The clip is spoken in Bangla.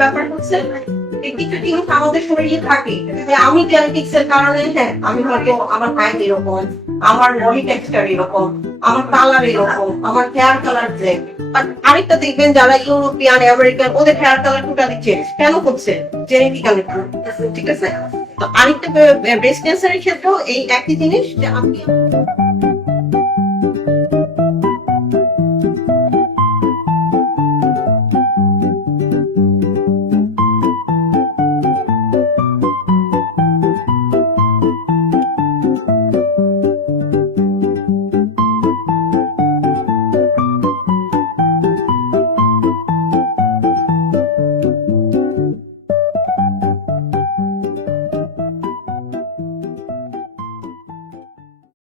ব্যাপার হচ্ছে কিছু জিনিস আমাদের শরীরে থাকে। আমি জেনেটিক্স এর কারণে আমি হয়তো আমার হাইট এরকম, আমার বডি টেক্সচার এরকম, আমার কালার এরকম, আমার হেয়ার কালার ব্ল্যাক। আরেকটা দেখবেন যারা ইউরোপিয়ান আমেরিকান ওদের হেয়ার কালার টোটালি চেঞ্জ কেন হচ্ছে? জেনেটিক্যালি। ঠিক আছে। তো আরেকটা ব্রেস্ট ক্যান্সারের ক্ষেত্রেও এই একই জিনিস যে আপনি